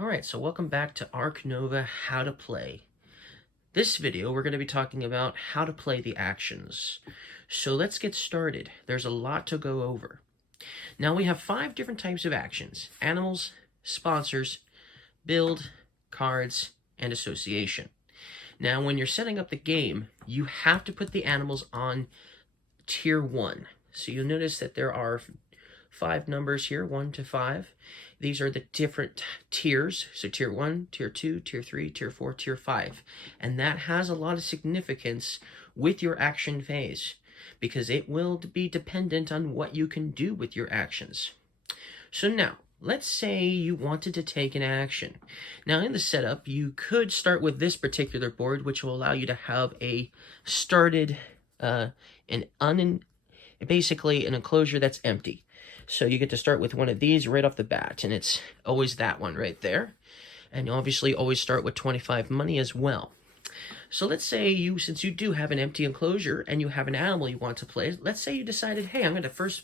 Alright, so welcome back to Ark Nova How to Play. This video, we're going to be talking about how to play the actions. So let's get started. There's a lot to go over. Now we have 5 different types of actions: animals, sponsors, build, cards, and association. Now when you're setting up the game, you have to put the animals on tier 1. So you'll notice that there are 5 numbers here, 1 to 5. These are the different tiers. So tier 1, tier 2, tier 3, tier 4, tier 5. And that has a lot of significance with your action phase, because it will be dependent on what you can do with your actions. So now, let's say you wanted to take an action. Now in the setup, you could start with this particular board, which will allow you to have a started, basically an enclosure that's empty. So you get to start with one of these right off the bat, and it's always that one right there. And you obviously always start with 25 money as well. So let's say since you do have an empty enclosure and you have an animal you want to play, let's say you decided, hey,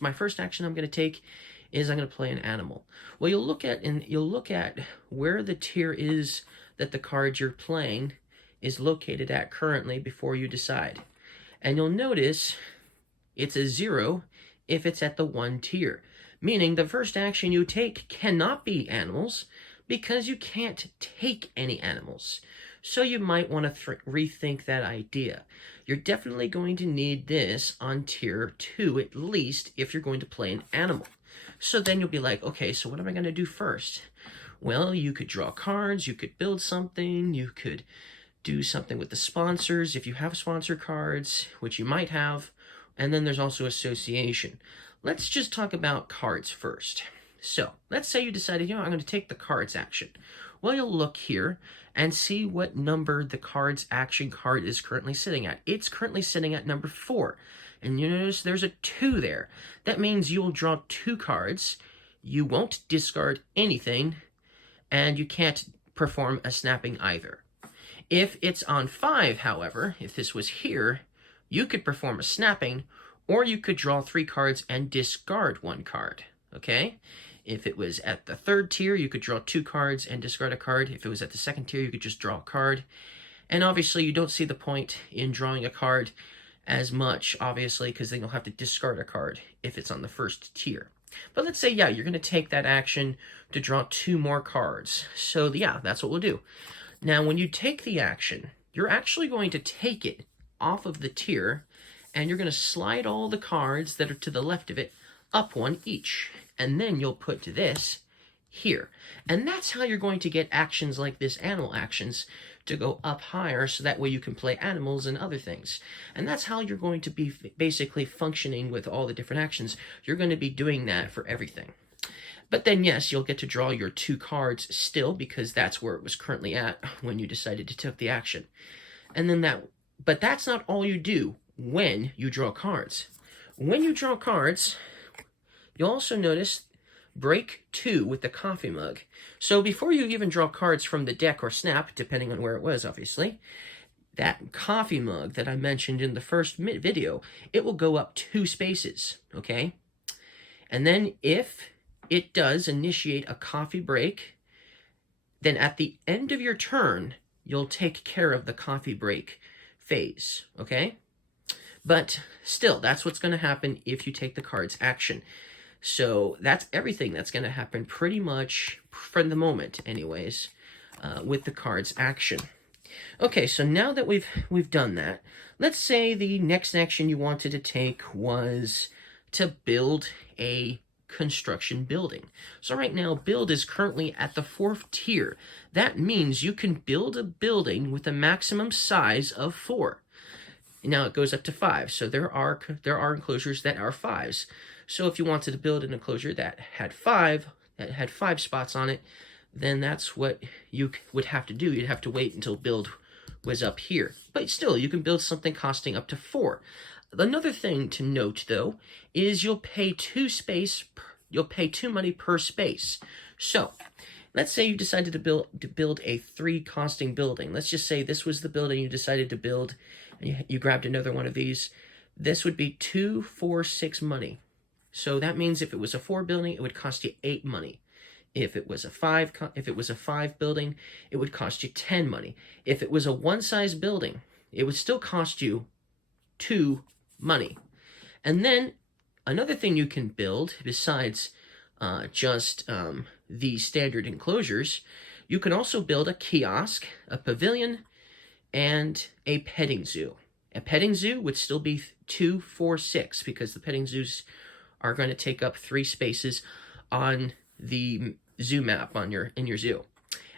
my first action I'm going to take is I'm going to play an animal. Well, you'll look at where the tier is that the card you're playing is located at currently before you decide. And you'll notice it's a 0 if it's at the 1 tier. Meaning the first action you take cannot be animals, because you can't take any animals. So you might want to rethink that idea. You're definitely going to need this on tier 2 at least if you're going to play an animal. So then you'll be like, okay, so what am I going to do first? Well, you could draw cards, you could build something, you could do something with the sponsors if you have sponsor cards, which you might have, and then there's also association. Let's just talk about cards first. So let's say you decided, I'm going to take the cards action. Well, you'll look here and see what number the cards action card is currently sitting at. It's currently sitting at number 4. And you notice there's a 2 there. That means you'll draw 2 cards. You won't discard anything, and you can't perform a snapping either. If it's on 5, however, if this was here, you could perform a snapping, or you could draw 3 cards and discard 1 card, okay? If it was at the 3rd tier, you could draw 2 cards and discard a card. If it was at the 2nd tier, you could just draw a card. And obviously, you don't see the point in drawing a card as much, obviously, because then you'll have to discard a card if it's on the 1st tier. But let's say, you're going to take that action to draw 2 more cards. So, that's what we'll do. Now, when you take the action, you're actually going to take it off of the tier, and you're going to slide all the cards that are to the left of it up 1 each. And then you'll put this here. And that's how you're going to get actions like this, animal actions, to go up higher, so that way you can play animals and other things. And that's how you're going to be basically functioning with all the different actions. You're going to be doing that for everything. But then, yes, you'll get to draw your 2 cards still, because that's where it was currently at when you decided to take the action. And then but that's not all you do when you draw cards. When you draw cards, you'll also notice break 2 with the coffee mug. So before you even draw cards from the deck or snap, depending on where it was, obviously, that coffee mug that I mentioned in the first video, it will go up 2 spaces, okay? And then if it does initiate a coffee break, then at the end of your turn, you'll take care of the coffee break phase, okay? But still, that's what's going to happen if you take the card's action. So that's everything that's going to happen pretty much for the moment anyways, with the card's action. Okay, so now that we've done that, let's say the next action you wanted to take was to build a construction building. So right now, build is currently at the 4th tier. That means you can build a building with a maximum size of 4. Now it goes up to 5. So there are enclosures that are 5s. So if you wanted to build an enclosure that had 5 spots on it, then that's what you would have to do. You'd have to wait until build was up here. But still, you can build something costing up to 4. Another thing to note, though, is you'll pay 2 money per space. So let's say you decided to build a 3 costing building. Let's just say this was the building you decided to build, and you grabbed another one of these. This would be 2, 4, 6 money. So that means if it was a 4 building, it would cost you 8 money. If it was a five building, it would cost you 10 money. If it was a one size building, it would still cost you 2 money. And then another thing you can build besides just the standard enclosures, you can also build a kiosk, a pavilion, and a petting zoo. A petting zoo would still be 2, 4, 6 because the petting zoos are going to take up 3 spaces on the zoo map in your zoo.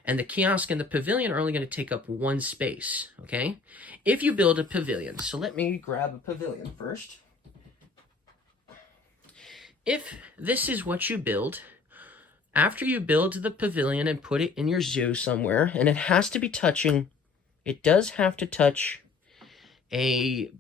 And the kiosk and the pavilion are only going to take up 1 space, okay? If you build a pavilion, so let me grab a pavilion first. If this is what you build, after you build the pavilion and put it in your zoo somewhere, and it has to be touching, it does have to touch an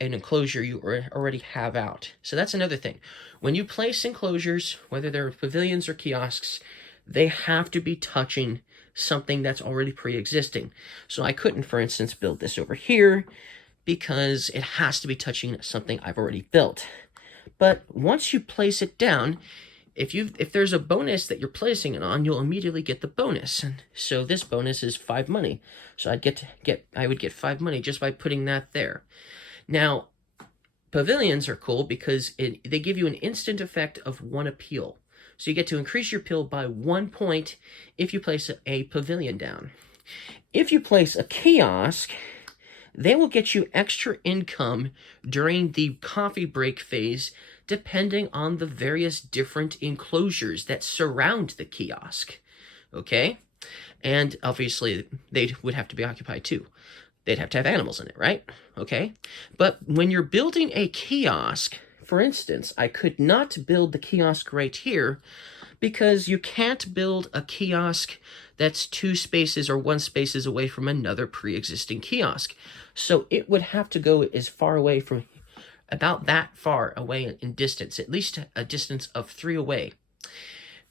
enclosure you already have out. So that's another thing. When you place enclosures, whether they're pavilions or kiosks, they have to be touching something that's already pre-existing. So I couldn't, for instance, build this over here because it has to be touching something I've already built. But once you place it down, if there's a bonus that you're placing it on, you'll immediately get the bonus. And so this bonus is 5 money. So I would get 5 money just by putting that there. Now, pavilions are cool because they give you an instant effect of 1 appeal. So you get to increase your appeal by 1 point if you place a pavilion down. If you place a kiosk, they will get you extra income during the coffee break phase, depending on the various different enclosures that surround the kiosk. Okay? And obviously, they would have to be occupied too. They'd have to have animals in it, right? Okay? But when you're building a kiosk, for instance, I could not build the kiosk right here because you can't build a kiosk that's 2 spaces or 1 spaces away from another pre-existing kiosk. So it would have to go as far away from, about that far away in distance, at least a distance of 3 away.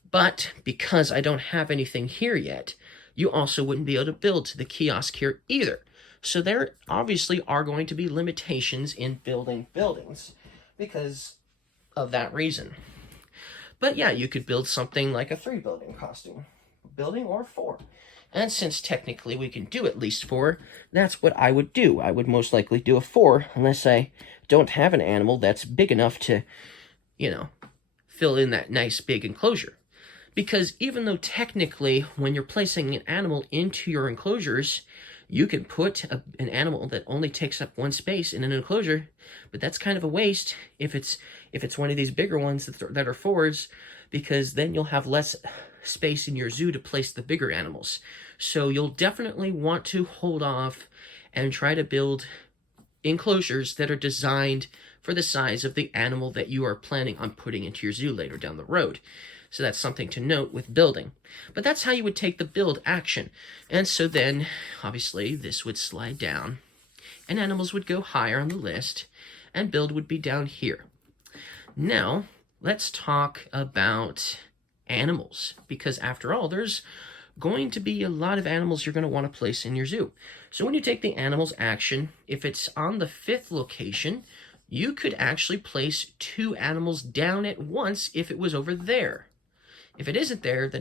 But because I don't have anything here yet, you also wouldn't be able to build the kiosk here either. So there obviously are going to be limitations in building buildings because of that reason. But yeah, you could build something like a 3 building or 4. And since technically we can do at least 4, that's what I would do. I would most likely do a 4 unless I don't have an animal that's big enough to, fill in that nice big enclosure. Because even though technically when you're placing an animal into your enclosures, you can put an animal that only takes up 1 space in an enclosure, but that's kind of a waste if it's one of these bigger ones that are 4s, because then you'll have less space in your zoo to place the bigger animals. So you'll definitely want to hold off and try to build enclosures that are designed for the size of the animal that you are planning on putting into your zoo later down the road. So that's something to note with building. But that's how you would take the build action. And so then, obviously, this would slide down, and animals would go higher on the list, and build would be down here. Now, let's talk about animals, because after all, there's going to be a lot of animals you're going to want to place in your zoo. So when you take the animals action, if it's on the 5th location, you could actually place 2 animals down at once if it was over there. If it isn't there,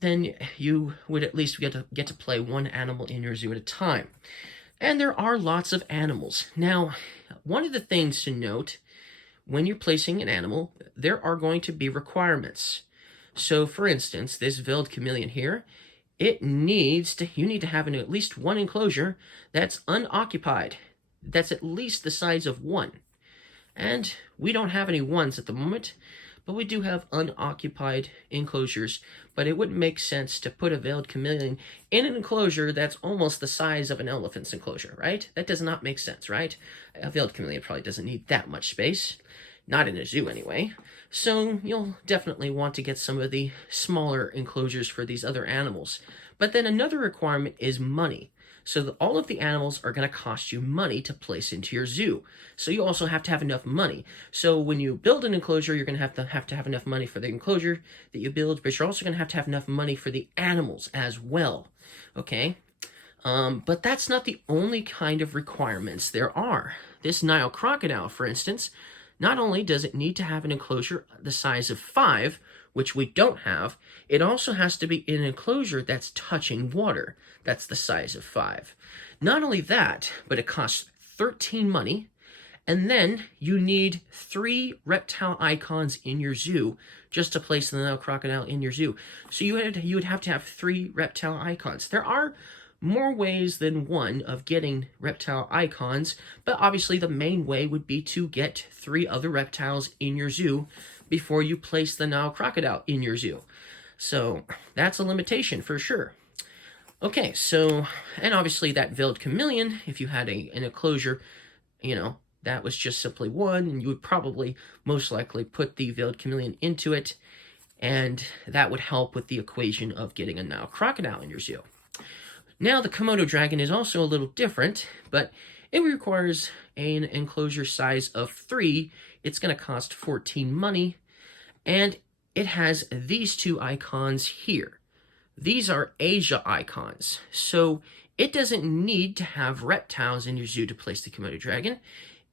then you would at least get to play 1 animal in your zoo at a time. And there are lots of animals. Now, one of the things to note when you're placing an animal, there are going to be requirements. So, for instance, this veiled chameleon here, you need to have at least 1 enclosure that's unoccupied. That's at least the size of 1. And we don't have any 1s at the moment, but we do have unoccupied enclosures. But it wouldn't make sense to put a veiled chameleon in an enclosure that's almost the size of an elephant's enclosure, right? That does not make sense, right? A veiled chameleon probably doesn't need that much space. Not in a zoo, anyway. So you'll definitely want to get some of the smaller enclosures for these other animals. But then another requirement is money. So all of the animals are going to cost you money to place into your zoo. So you also have to have enough money. So when you build an enclosure, you're going to have enough money for the enclosure that you build, but you're also going to have enough money for the animals as well. Okay? But that's not the only kind of requirements there are. This Nile crocodile, for instance, not only does it need to have an enclosure the size of 5, which we don't have, it also has to be in an enclosure that's touching water. That's the size of 5. Not only that, but it costs 13 money, and then you need 3 reptile icons in your zoo just to place the Nile crocodile in your zoo. So you would have to have 3 reptile icons. There are more ways than one of getting reptile icons, but obviously the main way would be to get 3 other reptiles in your zoo before you place the Nile crocodile in your zoo. So that's a limitation for sure. Okay, so, and obviously that veiled chameleon, if you had an enclosure, you know, that was just simply 1, and you would probably most likely put the veiled chameleon into it, and that would help with the equation of getting a Nile crocodile in your zoo. Now, the Komodo dragon is also a little different, but it requires an enclosure size of 3. It's going to cost 14 money, and it has these 2 icons here. These are Asia icons, so it doesn't need to have reptiles in your zoo to place the Komodo dragon.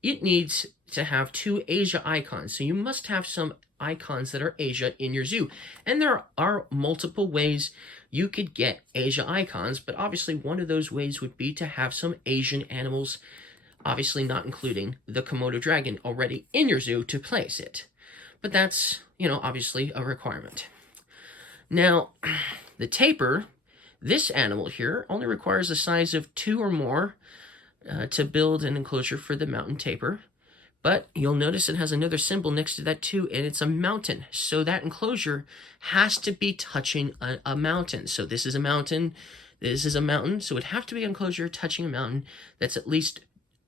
It needs to have 2 Asia icons, so you must have some icons that are Asia in your zoo. And there are multiple ways you could get Asia icons, but obviously one of those ways would be to have some Asian animals, obviously not including the Komodo dragon, already in your zoo to place it. But that's, you know, obviously a requirement. Now, the tapir, this animal here, only requires a size of 2 or more to build an enclosure for the mountain tapir. But you'll notice it has another symbol next to that too, and it's a mountain. So that enclosure has to be touching a mountain. So this is a mountain, this is a mountain, so it would have to be an enclosure touching a mountain that's at least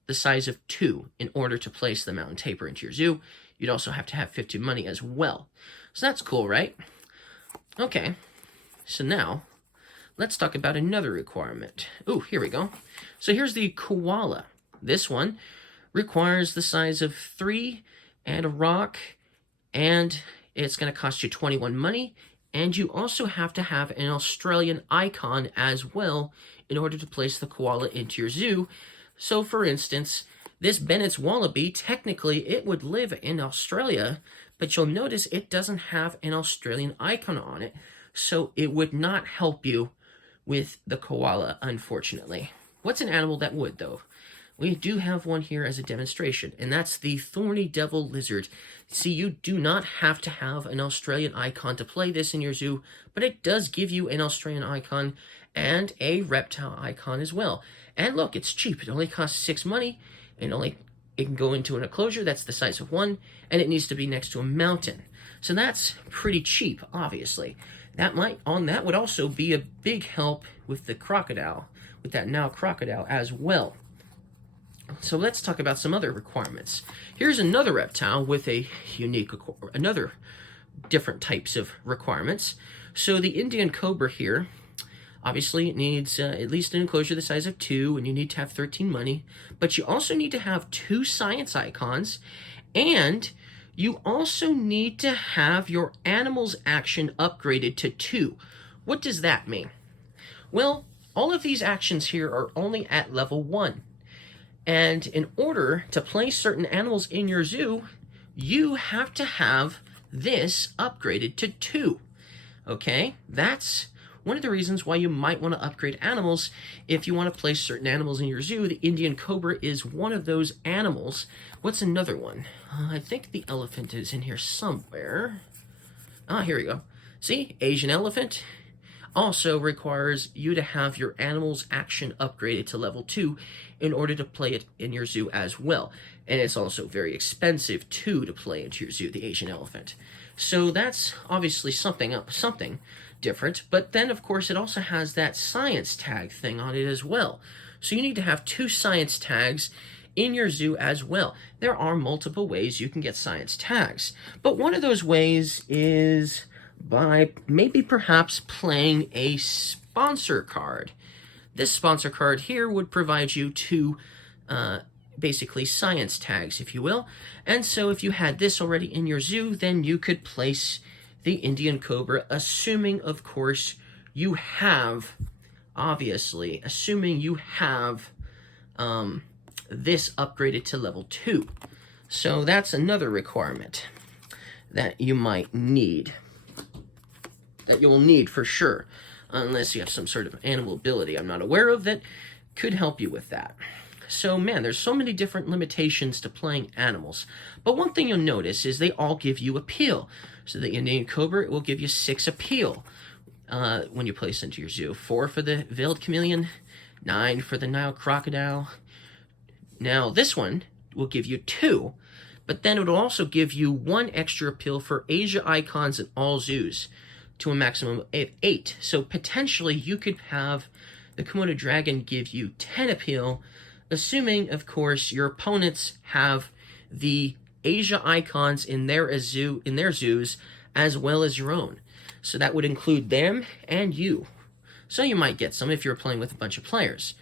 the size of 2 in order to place the mountain tapir into your zoo. You'd also have to have 50 money as well. So that's cool, right? Okay, so now let's talk about another requirement. Oh, here we go. So here's the koala. This one requires the size of 3 and a rock, and it's going to cost you 21 money, and you also have to have an Australian icon as well in order to place the koala into your zoo. So for instance, this Bennett's wallaby, technically it would live in Australia, but you'll notice it doesn't have an Australian icon on it, so it would not help you with the koala, unfortunately. What's an animal that would, though? We do have one here as a demonstration, and that's the thorny devil lizard. See, you do not have to have an Australian icon to play this in your zoo, but it does give you an Australian icon and a reptile icon as well. And look, it's cheap. It only costs 6 money, and it can go into an enclosure that's the size of 1, and it needs to be next to a mountain. So that's pretty cheap, obviously. That would also be a big help with the crocodile, with that Nile crocodile as well. So let's talk about some other requirements. Here's another reptile with another different types of requirements. So the Indian cobra here, obviously it needs at least an enclosure the size of 2, and you need to have 13 money, but you also need to have 2 science icons, and you also need to have your animal's action upgraded to 2. What does that mean? Well, all of these actions here are only at level 1. And in order to place certain animals in your zoo, you have to have this upgraded to 2. Okay? That's one of the reasons why you might want to upgrade animals if you want to place certain animals in your zoo. The Indian cobra is one of those animals. What's another one? I think the elephant is in here somewhere. Ah, here we go. See? Asian elephant also requires you to have your animal's action upgraded to level 2 in order to play it in your zoo as well. And it's also very expensive too to play into your zoo, the Asian elephant. So that's obviously something different, but then of course it also has that science tag thing on it as well. So you need to have 2 science tags in your zoo as well. There are multiple ways you can get science tags, but one of those ways is by maybe perhaps playing a sponsor card. This sponsor card here would provide you 2 basically science tags, if you will. And so if you had this already in your zoo, then you could place the Indian cobra, assuming, of course, you have, this upgraded to level 2. So that's another requirement that you might need, that you will need for sure, unless you have some sort of animal ability I'm not aware of that could help you with that. So man, there's so many different limitations to playing animals. But one thing you'll notice is they all give you appeal. So the Indian Cobra will give you 6 appeal when you place into your zoo. 4 for the veiled chameleon, 9 for the Nile crocodile. Now this one will give you 2, but then it'll also give you 1 extra appeal for Asia icons in all zoos to a maximum of 8. So potentially you could have the Komodo dragon give you 10 appeal, assuming, of course, your opponents have the Asia icons in their zoos as well as your own. So that would include them and you. So you might get some if you're playing with a bunch of players.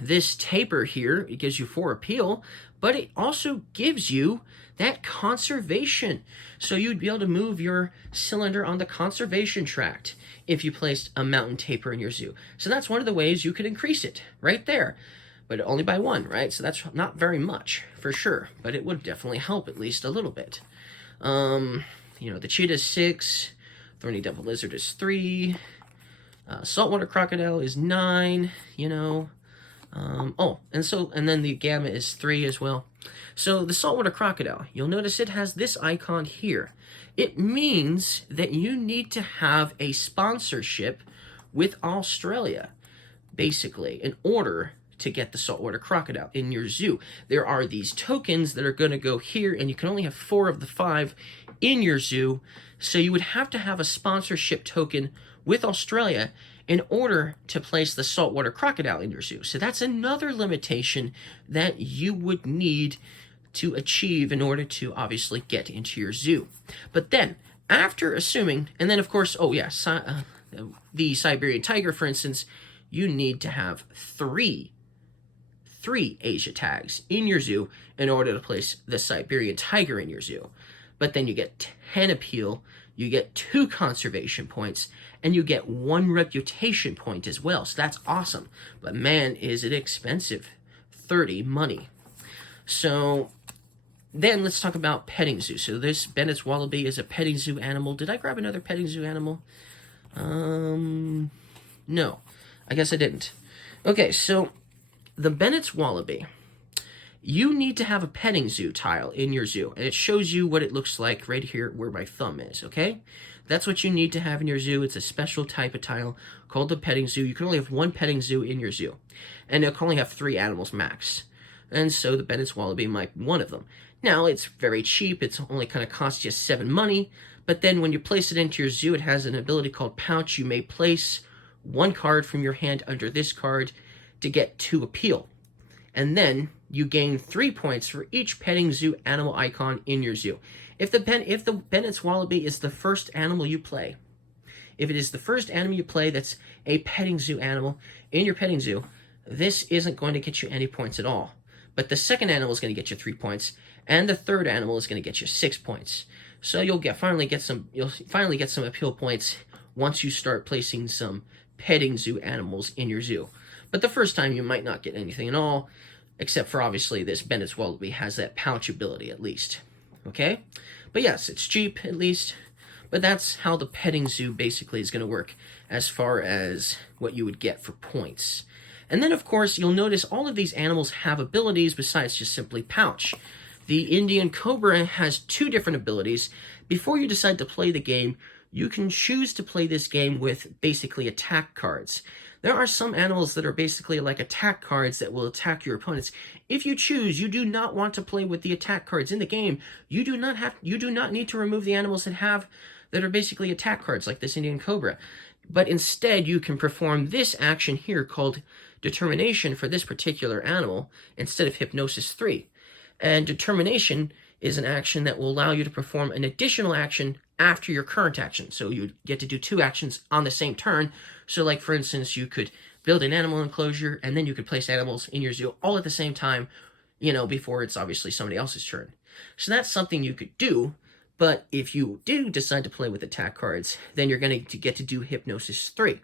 This taper here, it gives you 4 appeal, but it also gives you that conservation. So you'd be able to move your cylinder on the conservation tract if you placed a mountain tapir in your zoo. So that's one of the ways you could increase it, right there. But only by 1, right? So that's not very much, for sure. But it would definitely help at least a little bit. You know, the cheetah is 6. Thorny devil lizard is 3. Saltwater crocodile is 9, you know. And then the gamma is 3 as well. So the saltwater crocodile, you'll notice it has this icon here. It means that you need to have a sponsorship with Australia, basically, in order to get the saltwater crocodile in your zoo. There are these tokens that are going to go here, and you can only have 4 of the 5 in your zoo, so you would have to have a sponsorship token with Australia in order to place the saltwater crocodile in your zoo. So that's another limitation that you would need to achieve in order to obviously get into your zoo. But then, after assuming, and then of course, the Siberian tiger, for instance, you need to have 3 Asia tags in your zoo in order to place the Siberian tiger in your zoo. But then you get 10 appeal, you get 2 conservation points, and you get 1 reputation point as well. So that's awesome. But man, is it expensive. 30 money. So then let's talk about petting zoo. So this Bennett's wallaby is a petting zoo animal. Did I grab another petting zoo animal? No. I guess I didn't. Okay, so the Bennett's wallaby, you need to have a petting zoo tile in your zoo, and it shows you what it looks like right here where my thumb is, okay? That's what you need to have in your zoo. It's a special type of tile called the petting zoo. You can only have 1 petting zoo in your zoo, and it can only have 3 animals max. And so the Bennett's wallaby might be one of them. Now, it's very cheap. It's only kind of costs you 7 money, but then when you place it into your zoo, it has an ability called pouch. You may place 1 card from your hand under this card to get 2 appeal. And then you gain 3 points for each petting zoo animal icon in your zoo. If the Bennett's wallaby is the first animal you play, if it is the first animal you play that's a petting zoo animal in your petting zoo, this isn't going to get you any points at all. But the second animal is going to get you 3 points, and the third animal is going to get you 6 points. So you'll finally get some appeal points once you start placing some petting zoo animals in your zoo. But the first time you might not get anything at all, except for obviously this Bennett's wallaby has that pouch ability at least. Okay? But yes, it's cheap at least. But that's how the petting zoo basically is going to work as far as what you would get for points. And then, of course, you'll notice all of these animals have abilities besides just simply pouch. The Indian Cobra has 2 different abilities. Before you decide to play the game, you can choose to play this game with basically attack cards. There are some animals that are basically like attack cards that will attack your opponents. If you choose, you do not want to play with the attack cards in the game, you do not need to remove the animals that are basically attack cards like this Indian Cobra. But instead, you can perform this action here called Determination for this particular animal instead of Hypnosis 3. And Determination is an action that will allow you to perform an additional action after your current action. So you get to do 2 actions on the same turn. So like, for instance, you could build an animal enclosure, and then you could place animals in your zoo all at the same time, you know, before it's obviously somebody else's turn. So that's something you could do. But if you do decide to play with attack cards, then you're going to get to do Hypnosis 3.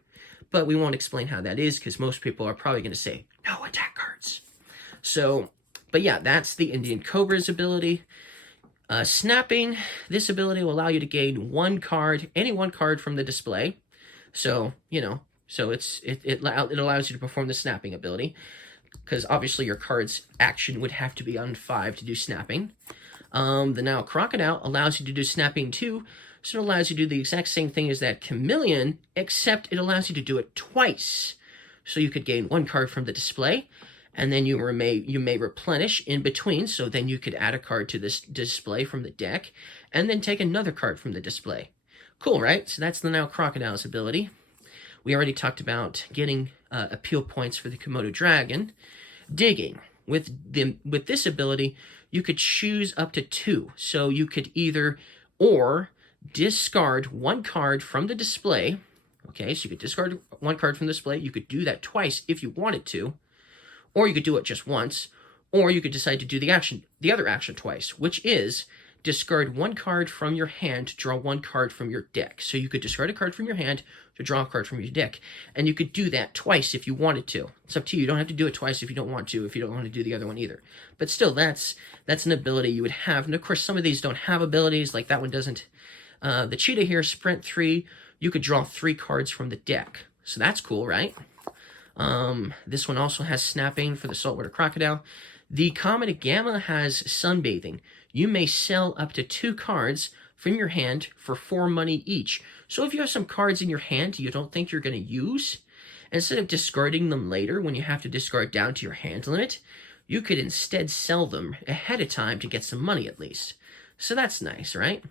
But we won't explain how that is, because most people are probably going to say, no attack cards. So But yeah, that's the Indian Cobra's ability. Snapping, this ability will allow you to gain one card, any one card from the display. So, you know, so it allows you to perform the snapping ability, because obviously your card's action would have to be on 5 to do snapping. The Nile Crocodile allows you to do snapping too, so it allows you to do the exact same thing as that Chameleon, except it allows you to do it twice. So you could gain one card from the display, and then you may replenish in between, so then you could add a card to this display from the deck, and then take another card from the display. Cool, right? So that's the Nile Crocodile's ability. We already talked about getting appeal points for the Komodo Dragon. Digging. With this ability, you could choose up to 2. So you could either or discard one card from the display. Okay, so you could discard one card from the display. You could do that twice if you wanted to. Or you could do it just once. Or you could decide to do the other action twice, which is discard one card from your hand to draw one card from your deck. So you could discard a card from your hand to draw a card from your deck. And you could do that twice if you wanted to. It's up to you. You don't have to do it twice if you don't want to, if you don't want to do the other one either. But still, that's an ability you would have. And of course, some of these don't have abilities, like that one doesn't. The cheetah here, Sprint 3, you could draw 3 cards from the deck. So that's cool, right? This one also has snapping for the saltwater crocodile. The Comet Gamma has sunbathing. You may sell up to 2 cards from your hand for 4 money each. So if you have some cards in your hand you don't think you're going to use, instead of discarding them later when you have to discard down to your hand limit, you could instead sell them ahead of time to get some money at least. So that's nice, right?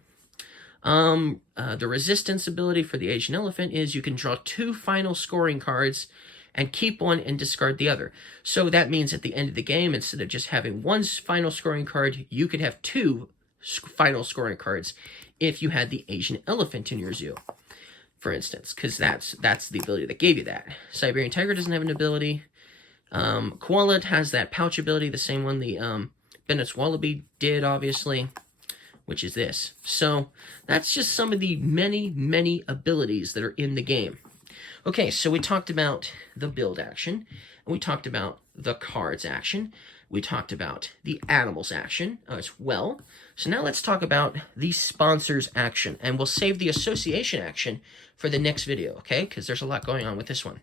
The resistance ability for the Asian elephant is you can draw 2 final scoring cards and keep one and discard the other. So that means at the end of the game, instead of just having 1 final scoring card, you could have 2 final scoring cards if you had the Asian elephant in your zoo, for instance, because that's the ability that gave you that. Siberian tiger doesn't have an ability. Koala has that pouch ability, the same one the Bennett's wallaby did, obviously, which is this. So that's just some of the many, many abilities that are in the game. Okay, so we talked about the build action, and we talked about the cards action. We talked about the animals action as well. So now let's talk about the sponsors action, and we'll save the association action for the next video, okay? Because there's a lot going on with this one.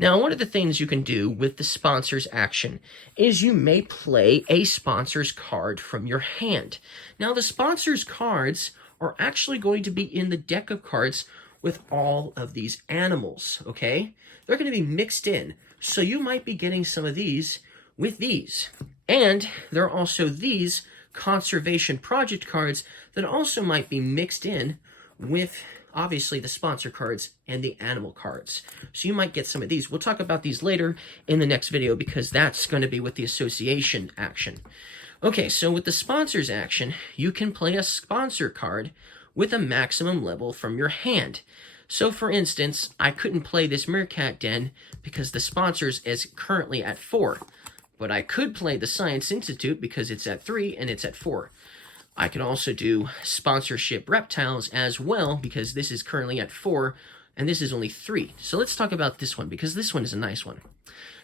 Now, one of the things you can do with the sponsors action is you may play a sponsors card from your hand. Now, the sponsors cards are actually going to be in the deck of cards with all of these animals, okay? They're going to be mixed in. So you might be getting some of these with these. And there are also these conservation project cards that also might be mixed in with, obviously, the sponsor cards and the animal cards. So you might get some of these. We'll talk about these later in the next video because that's going to be with the association action. Okay, so with the sponsors action, you can play a sponsor card with a maximum level from your hand. So for instance, I couldn't play this Meerkat Den because the sponsors is currently at 4. But I could play the Science Institute because it's at 3 and it's at 4. I can also do sponsorship reptiles as well because this is currently at 4 and this is only 3. So let's talk about this one because this one is a nice one.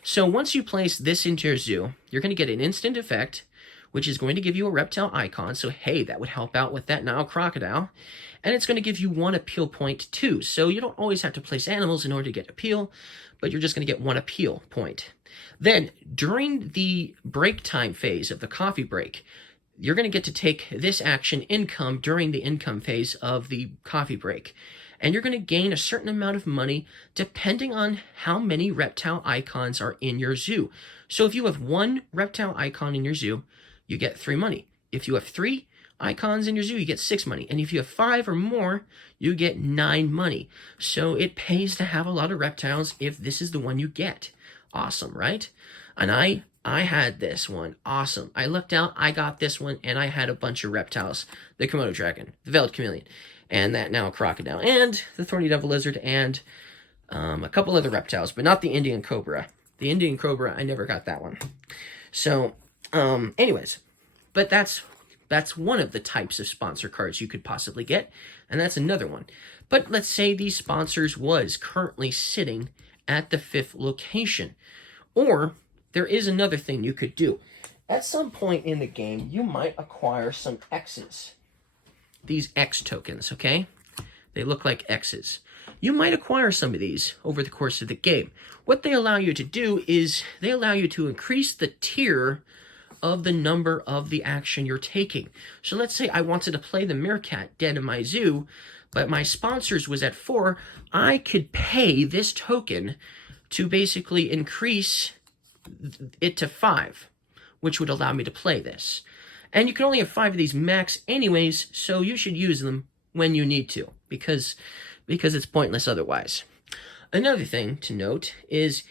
So once you place this into your zoo, you're going to get an instant effect, which is going to give you a reptile icon. So, hey, that would help out with that Nile crocodile. And it's going to give you 1 appeal point too. So you don't always have to place animals in order to get appeal, but you're just going to get 1 appeal point. Then, during the break time phase of the coffee break, you're going to get to take this action income during the income phase of the coffee break. And you're going to gain a certain amount of money depending on how many reptile icons are in your zoo. So if you have 1 reptile icon in your zoo, you get 3 money. If you have 3 icons in your zoo, you get 6 money. And if you have 5 or more, you get 9 money. So it pays to have a lot of reptiles if this is the one you get. Awesome, right? And I had this one. Awesome. I looked out, I got this one, and I had a bunch of reptiles. The Komodo dragon, the veiled chameleon, and that Nile crocodile, and the thorny devil lizard, and a couple other reptiles, but not the Indian cobra. The Indian cobra, I never got that one. So, anyways, but that's one of the types of sponsor cards you could possibly get, and that's another one. But let's say these sponsors was currently sitting at the 5th location, or there is another thing you could do. at some point in the game, you might acquire some X's. These X tokens, okay? They look like X's. You might acquire some of these over the course of the game. What they allow you to do is they allow you to increase the tier of the number of the action you're taking. So let's say I wanted to play the Meerkat Den in my zoo, but my sponsors was at 4. I could pay this token to basically increase it to 5, which would allow me to play this. And you can only have 5 of these max anyways, so you should use them when you need to, because it's pointless otherwise. Another thing to note is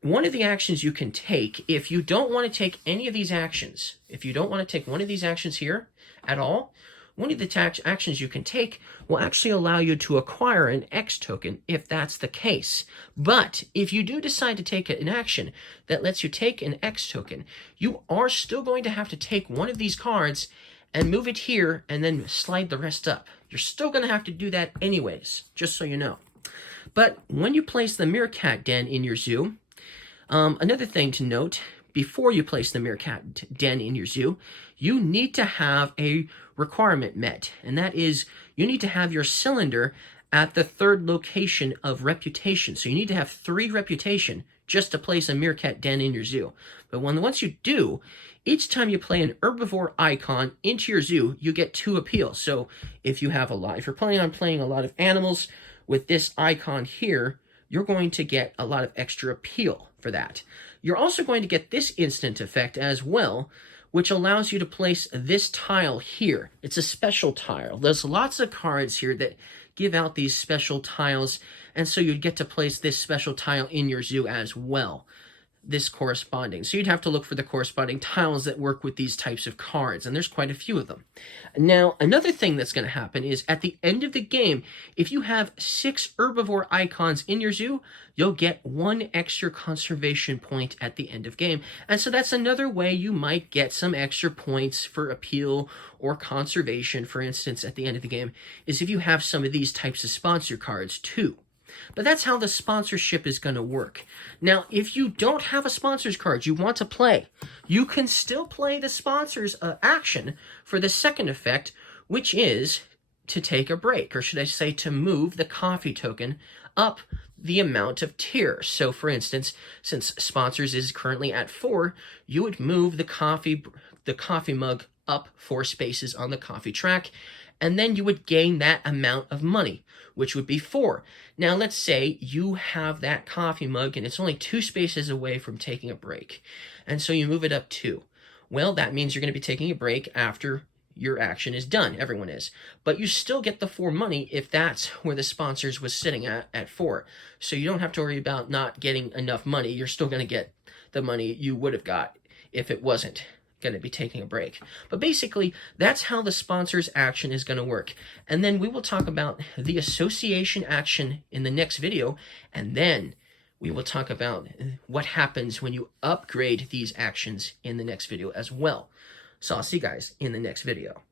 one of the actions you can take, if you don't want to take any of these actions, if you don't want to take one of these actions here at all, one of the actions you can take will actually allow you to acquire an X token if that's the case. But if you do decide to take an action that lets you take an X token, you are still going to have to take one of these cards and move it here and then slide the rest up. You're still going to have to do that anyways, just so you know. But when you place the Meerkat Den in your zoo, another thing to note, before you place the Meerkat Den in your zoo, you need to have a requirement met, and that is you need to have your cylinder at the 3rd location of reputation. So you need to have 3 reputation just to place a Meerkat Den in your zoo. But once you do, each time you play an herbivore icon into your zoo, you get 2 appeals. So if you're planning on playing a lot of animals with this icon here, you're going to get a lot of extra appeal for that. You're also going to get this instant effect as well, which allows you to place this tile here. It's a special tile. There's lots of cards here that give out these special tiles, and so you'd get to place this special tile in your zoo as well, this corresponding. So you'd have to look for the corresponding tiles that work with these types of cards, and there's quite a few of them. Now, another thing that's going to happen is at the end of the game, if you have 6 herbivore icons in your zoo, you'll get 1 extra conservation point at the end of game. And so that's another way you might get some extra points for appeal or conservation, for instance, at the end of the game, is if you have some of these types of sponsor cards too. But that's how the sponsorship is going to work. Now, if you don't have a sponsor's card you want to play, you can still play the sponsor's action for the second effect, which is to take a break, or should I say to move the coffee token up the amount of tiers. So, for instance, since sponsors is currently at 4, you would move the coffee mug up 4 spaces on the coffee track, and then you would gain that amount of money, which would be 4. Now, let's say you have that coffee mug and it's only 2 spaces away from taking a break, and so you move it up 2. Well, that means you're going to be taking a break after your action is done. Everyone is. But you still get the 4 money if that's where the sponsors was sitting at 4. So you don't have to worry about not getting enough money. You're still going to get the money you would have got if it wasn't going to be taking a break. But basically, that's how the sponsor's action is going to work. And then we will talk about the association action in the next video, and then we will talk about what happens when you upgrade these actions in the next video as well. So I'll see you guys in the next video.